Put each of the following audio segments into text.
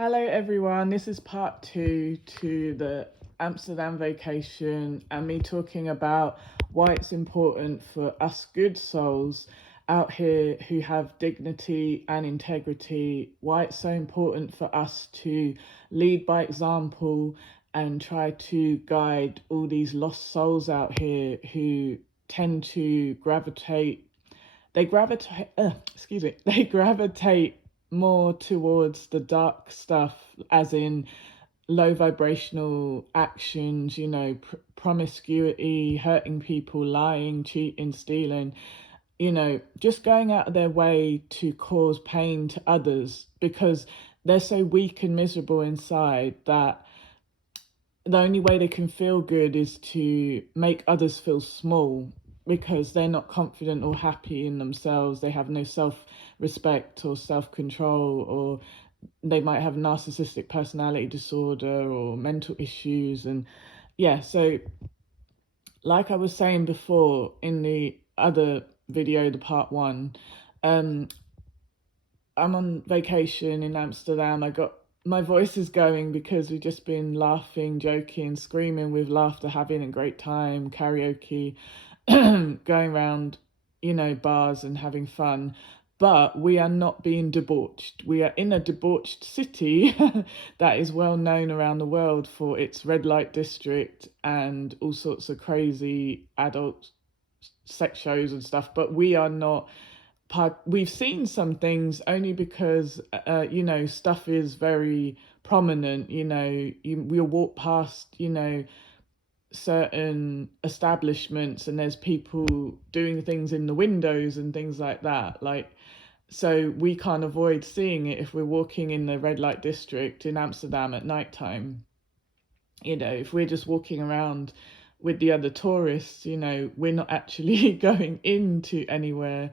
Hello everyone, this is part 2 to the Amsterdam vacation and me talking about why it's important for us good souls out here who have dignity and integrity, why it's so important for us to lead by example and try to guide all these lost souls out here who tend to they gravitate more towards the dark stuff, as in low vibrational actions, promiscuity, hurting people, lying, cheating, stealing, just going out of their way to cause pain to others because they're so weak and miserable inside that the only way they can feel good is to make others feel small because they're not confident or happy in themselves. They have no self-respect or self-control, or they might have narcissistic personality disorder or mental issues. And yeah, so like I was saying before in the other video, the part 1, um, I'm on vacation in Amsterdam. My voice is going because we've just been laughing, joking, screaming with laughter, having a great time, karaoke, going around, bars and having fun. But we are not being debauched. We are in a debauched city that is well known around the world for its red light district and all sorts of crazy adult sex shows and stuff. But we are not we've seen some things only because stuff is very prominent. We'll walk past certain establishments and there's people doing things in the windows and things like that, so we can't avoid seeing it if we're walking in the red light district in Amsterdam at nighttime. If we're just walking around with the other tourists, we're not actually going into anywhere.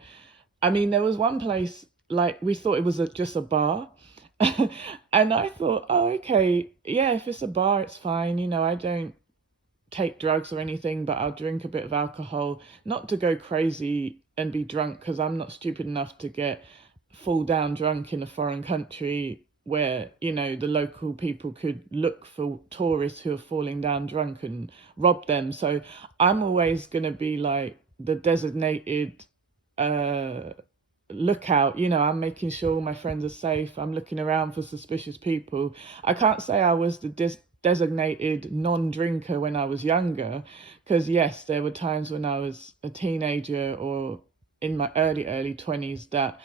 I mean, there was one place, like, we thought it was just a bar. And I thought, oh, okay, yeah, if it's a bar, it's fine. I don't take drugs or anything, but I'll drink a bit of alcohol, not to go crazy and be drunk, because I'm not stupid enough to get fall down drunk in a foreign country where, the local people could look for tourists who are falling down drunk and rob them. So I'm always going to be like the designated lookout. I'm making sure my friends are safe. I'm looking around for suspicious people. I can't say I was the designated non-drinker when I was younger, because yes, there were times when I was a teenager or in my early 20s that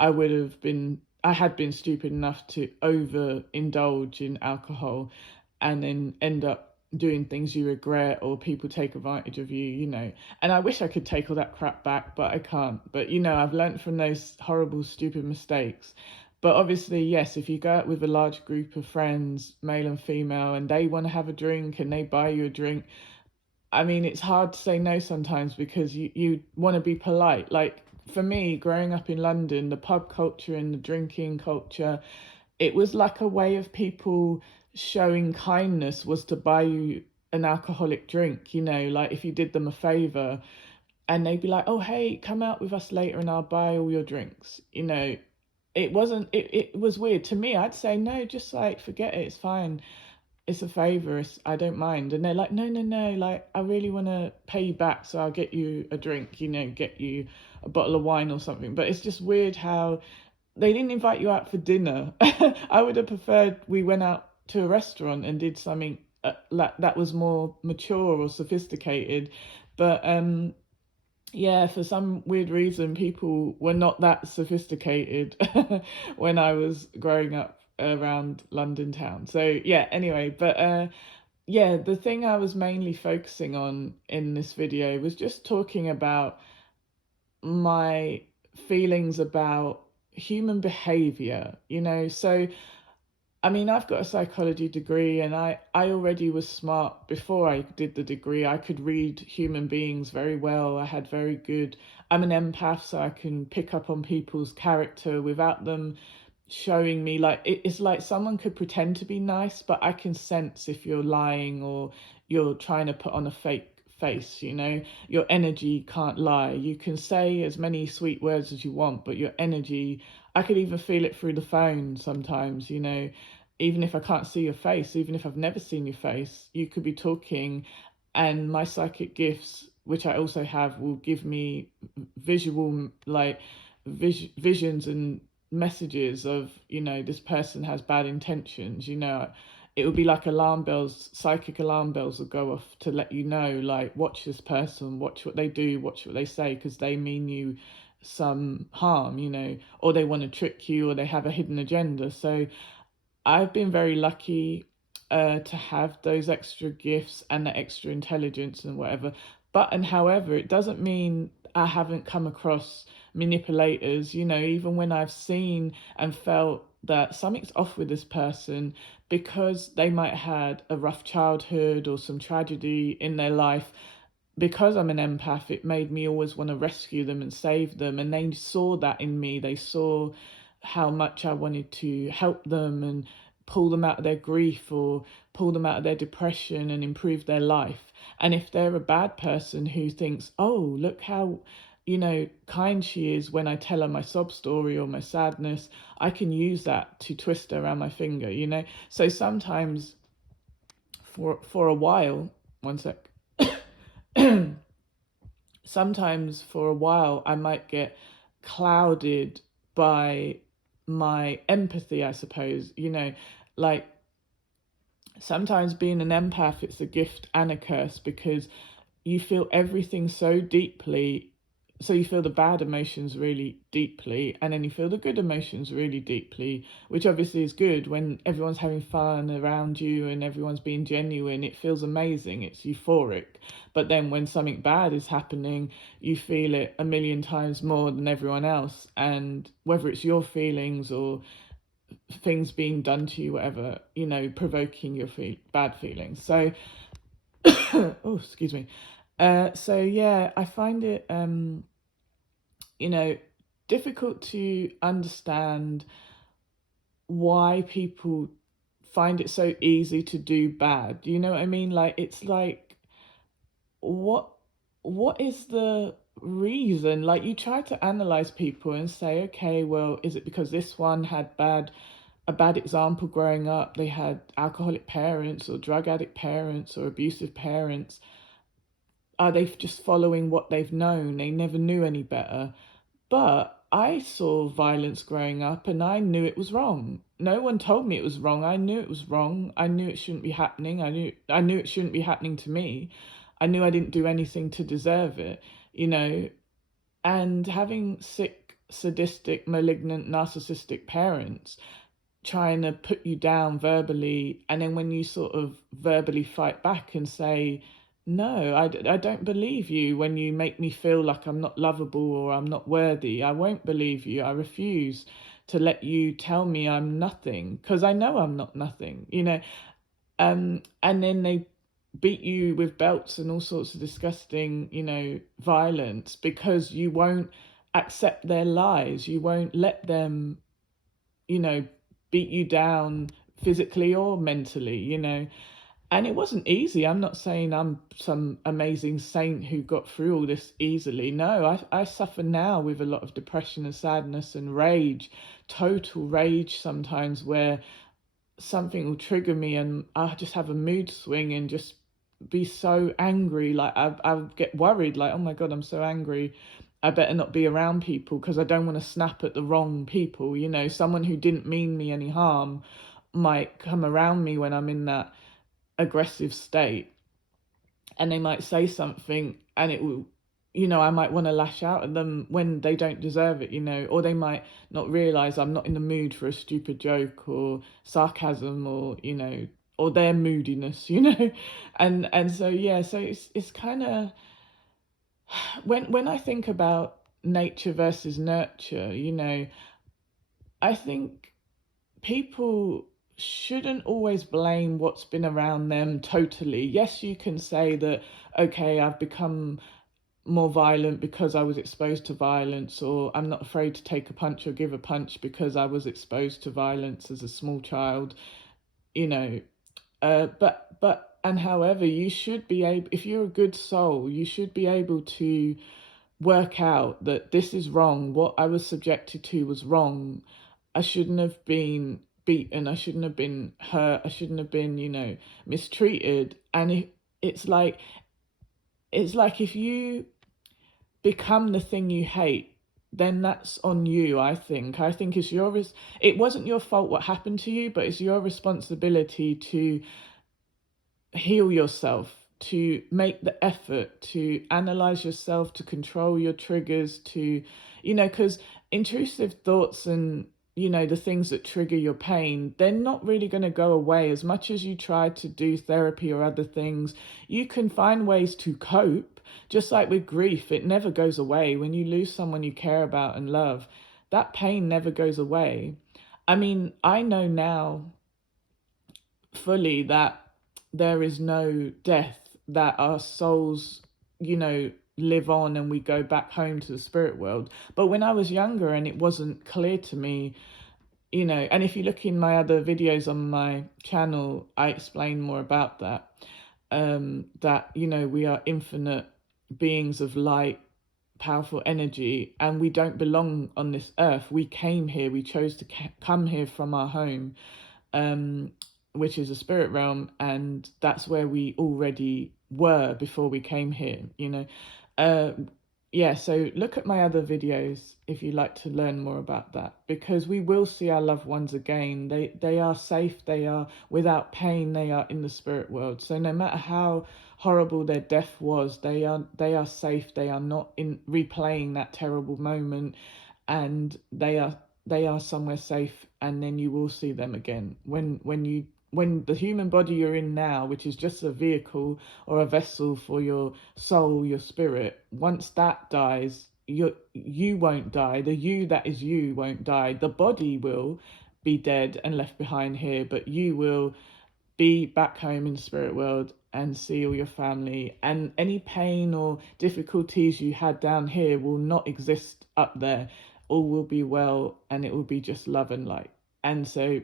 I had been stupid enough to overindulge in alcohol and then end up doing things you regret, or people take advantage of you. And I wish I could take all that crap back, but I can't. But I've learned from those horrible, stupid mistakes. But obviously, yes, if you go out with a large group of friends, male and female, and they want to have a drink and they buy you a drink, I mean, it's hard to say no sometimes because you want to be polite. Like, for me, growing up in London, the pub culture and the drinking culture, it was like a way of people showing kindness was to buy you an alcoholic drink, like if you did them a favor and they'd be like, oh, hey, come out with us later and I'll buy all your drinks. It was weird to me. I'd say, no, just like forget it. It's fine. It's a favor. I don't mind. And they're like, no, no, no. Like, I really want to pay you back. So I'll get you a drink, get you a bottle of wine or something. But it's just weird how they didn't invite you out for dinner. I would have preferred we went out to a restaurant and did something like that was more mature or sophisticated. But yeah, for some weird reason, people were not that sophisticated when I was growing up around London town. So yeah, anyway, but yeah, the thing I was mainly focusing on in this video was just talking about my feelings about human behavior. So I mean, I've got a psychology degree and I already was smart before I did the degree. I could read human beings very well. I'm an empath, so I can pick up on people's character without them showing me. Like, it's like someone could pretend to be nice, but I can sense if you're lying or you're trying to put on a fake face. Your energy can't lie. You can say as many sweet words as you want, but your energy, I could even feel it through the phone sometimes. even if I can't see your face, even if I've never seen your face, you could be talking, and my psychic gifts, which I also have, will give me visual, like visions and messages of, this person has bad intentions. It would be like alarm bells, psychic alarm bells will go off to let you know, like, watch this person, watch what they do, watch what they say, because they mean you some harm, or they want to trick you, or they have a hidden agenda. So I've been very lucky to have those extra gifts and the extra intelligence and whatever. But and however, it doesn't mean I haven't come across manipulators. Even when I've seen and felt that something's off with this person because they might have had a rough childhood or some tragedy in their life, because I'm an empath, it made me always want to rescue them and save them. And they saw that in me. They saw how much I wanted to help them and pull them out of their grief or pull them out of their depression and improve their life. And if they're a bad person who thinks, oh, look how, kind she is when I tell her my sob story or my sadness, I can use that to twist her around my finger. So sometimes for a while, one sec. Sometimes for a while I might get clouded by my empathy, I suppose. Like, sometimes being an empath, it's a gift and a curse, because you feel everything so deeply. So you feel the bad emotions really deeply, and then you feel the good emotions really deeply, which obviously is good when everyone's having fun around you and everyone's being genuine. It feels amazing, it's euphoric. But then when something bad is happening, you feel it a million times more than everyone else. And whether it's your feelings or things being done to you, whatever, provoking your bad feelings. So, oh, excuse me. So yeah, I find it, you know, difficult to understand why people find it so easy to do bad. Do you know what I mean? Like, it's like, what what is the reason? Like, you try to analyze people and say, okay, well, is it because this one had a bad example growing up? They had alcoholic parents or drug addict parents or abusive parents. Are they just following what they've known? They never knew any better. But I saw violence growing up and I knew it was wrong. No one told me it was wrong. I knew it was wrong. I knew it shouldn't be happening. I knew it shouldn't be happening to me. I knew I didn't do anything to deserve it, you know. And having sick, sadistic, malignant, narcissistic parents trying to put you down verbally, and then when you sort of verbally fight back and say, no, I don't believe you when you make me feel like I'm not lovable or I'm not worthy. I won't believe you. I refuse to let you tell me I'm nothing, because I know I'm not nothing. And then they beat you with belts and all sorts of disgusting, violence, because you won't accept their lies. You won't let them, you know, beat you down physically or mentally. And it wasn't easy. I'm not saying I'm some amazing saint who got through all this easily. No, I suffer now with a lot of depression and sadness and rage, total rage sometimes, where something will trigger me and I just have a mood swing and just be so angry. Like, I'll get worried, like, oh my God, I'm so angry. I better not be around people because I don't want to snap at the wrong people. Someone who didn't mean me any harm might come around me when I'm in that aggressive state, and they might say something and it will, I might want to lash out at them when they don't deserve it, or they might not realize I'm not in the mood for a stupid joke or sarcasm, or or their moodiness, and so yeah, so it's kind of, when I think about nature versus nurture, I think people shouldn't always blame what's been around them totally. Yes, you can say that, okay, I've become more violent because I was exposed to violence, or I'm not afraid to take a punch or give a punch because I was exposed to violence as a small child, you know. And however, you should be able, if you're a good soul, you should be able to work out that this is wrong. What I was subjected to was wrong. I shouldn't have been beaten, I shouldn't have been hurt, I shouldn't have been, mistreated. And it's like if you become the thing you hate, then that's on you. I think it wasn't your fault what happened to you, but it's your responsibility to heal yourself, to make the effort to analyze yourself, to control your triggers, because intrusive thoughts and, the things that trigger your pain, they're not really going to go away. As much as you try to do therapy or other things, you can find ways to cope. Just like with grief, it never goes away. When you lose someone you care about and love, that pain never goes away. I mean, I know now fully that there is no death, that our souls, live on and we go back home to the spirit world. But when I was younger and it wasn't clear to me, and if you look in my other videos on my channel, I explain more about that. That, we are infinite beings of light, powerful energy, and we don't belong on this earth. We came here, we chose to come here from our home, which is a spirit realm, and that's where we already were before we came here. uh yeah, so look at my other videos if you'd like to learn more about that, because we will see our loved ones again. They are safe, they are without pain, they are in the spirit world. So no matter how horrible their death was, they are safe, they are not in replaying that terrible moment, and they are somewhere safe. And then you will see them again when the human body you're in now, which is just a vehicle or a vessel for your soul, your spirit, once that dies, you won't die. The you that is you won't die. The body will be dead and left behind here, but you will be back home in the spirit world and see all your family, and any pain or difficulties you had down here will not exist up there. All will be well, and it will be just love and light. And so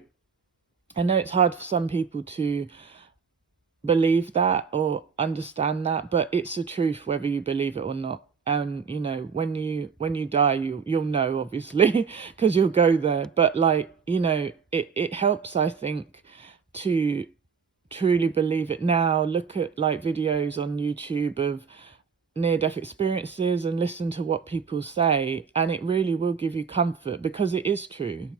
I know it's hard for some people to believe that or understand that, but it's the truth whether you believe it or not. And when you die, you'll know, obviously, because you'll go there. But like, it helps, I think, to truly believe it. Now look at like videos on YouTube of near-death experiences and listen to what people say, and it really will give you comfort, because it is true.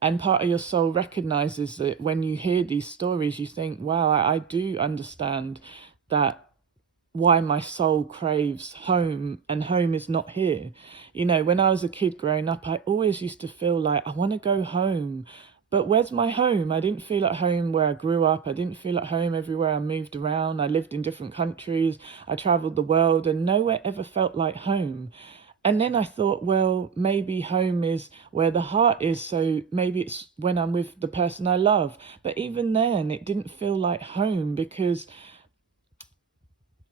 And part of your soul recognizes that when you hear these stories, you think, wow, I do understand that, why my soul craves home, and home is not here. When I was a kid growing up, I always used to feel like I want to go home, but where's my home? I didn't feel at home where I grew up. I didn't feel at home everywhere I moved around. I lived in different countries. I traveled the world, and nowhere ever felt like home. And then I thought, well, maybe home is where the heart is. So maybe it's when I'm with the person I love. But even then, it didn't feel like home, because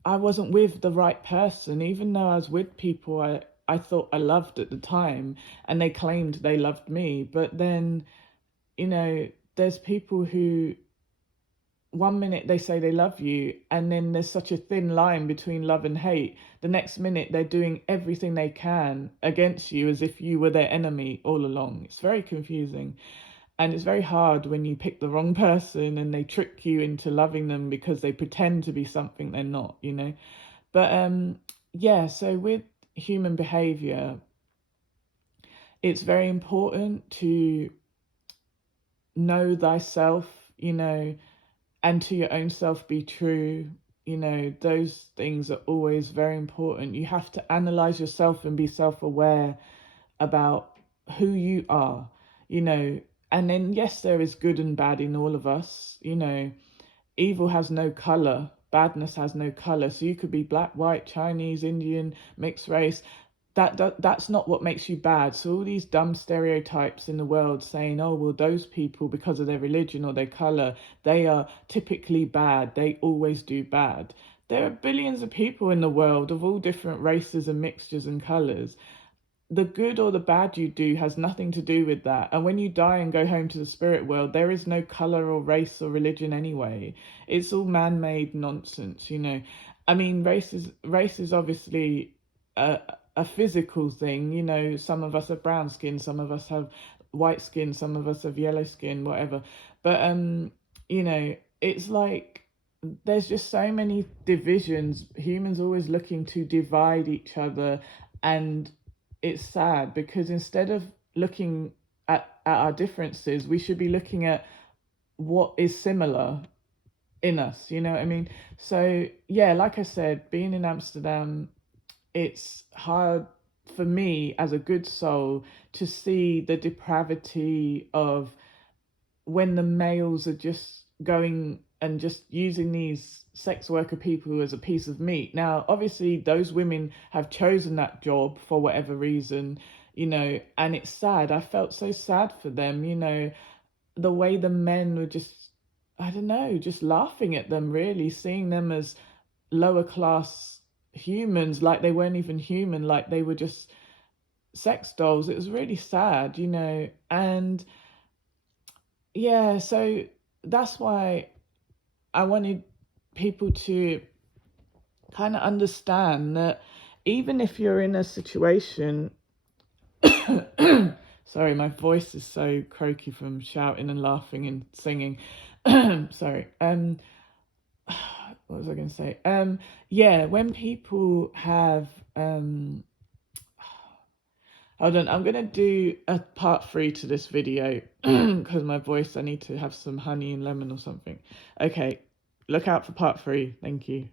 I wasn't with the right person. Even though I was with people I thought I loved at the time, and they claimed they loved me. But then, there's people who, one minute they say they love you, and then there's such a thin line between love and hate. The next minute they're doing everything they can against you, as if you were their enemy all along. It's very confusing, and it's very hard when you pick the wrong person and they trick you into loving them because they pretend to be something they're not. But yeah, so with human behavior, it's very important to know thyself, and to your own self be true. Those things are always very important. You have to analyze yourself and be self-aware about who you are, and then yes, there is good and bad in all of us. Evil has no color, badness has no color. So you could be black, white, Chinese, Indian, mixed race. That's not what makes you bad. So all these dumb stereotypes in the world saying, oh well, those people, because of their religion or their color, they are typically bad, they always do bad. There are billions of people in the world of all different races and mixtures and colors. The good or the bad you do has nothing to do with that. And when you die and go home to the spirit world, there is no color or race or religion anyway. It's all man-made nonsense. I mean, race is obviously a physical thing. Some of us have brown skin, some of us have white skin, some of us have yellow skin, whatever. But you know, it's like there's just so many divisions. Humans always looking to divide each other, and it's sad because instead of looking at our differences, we should be looking at what is similar in us, you know what I mean? So yeah, like I said, being in Amsterdam, it's hard for me as a good soul to see the depravity of when the males are just going and just using these sex worker people as a piece of meat. Now, obviously, those women have chosen that job for whatever reason, you know, and it's sad. I felt so sad for them, you know, the way the men were just, I don't know, just laughing at them, really, seeing them as lower class humans, like they weren't even human, like they were just sex dolls. It was really sad, you know, and yeah, so that's why I wanted people to kind of understand that even if you're in a situation, sorry, my voice is so croaky from shouting and laughing and singing. Sorry. What was I going to say? Yeah, when people have hold on, I'm gonna do a part 3 to this video because my voice, I need to have some honey and lemon or something. Okay, look out for part 3. Thank you.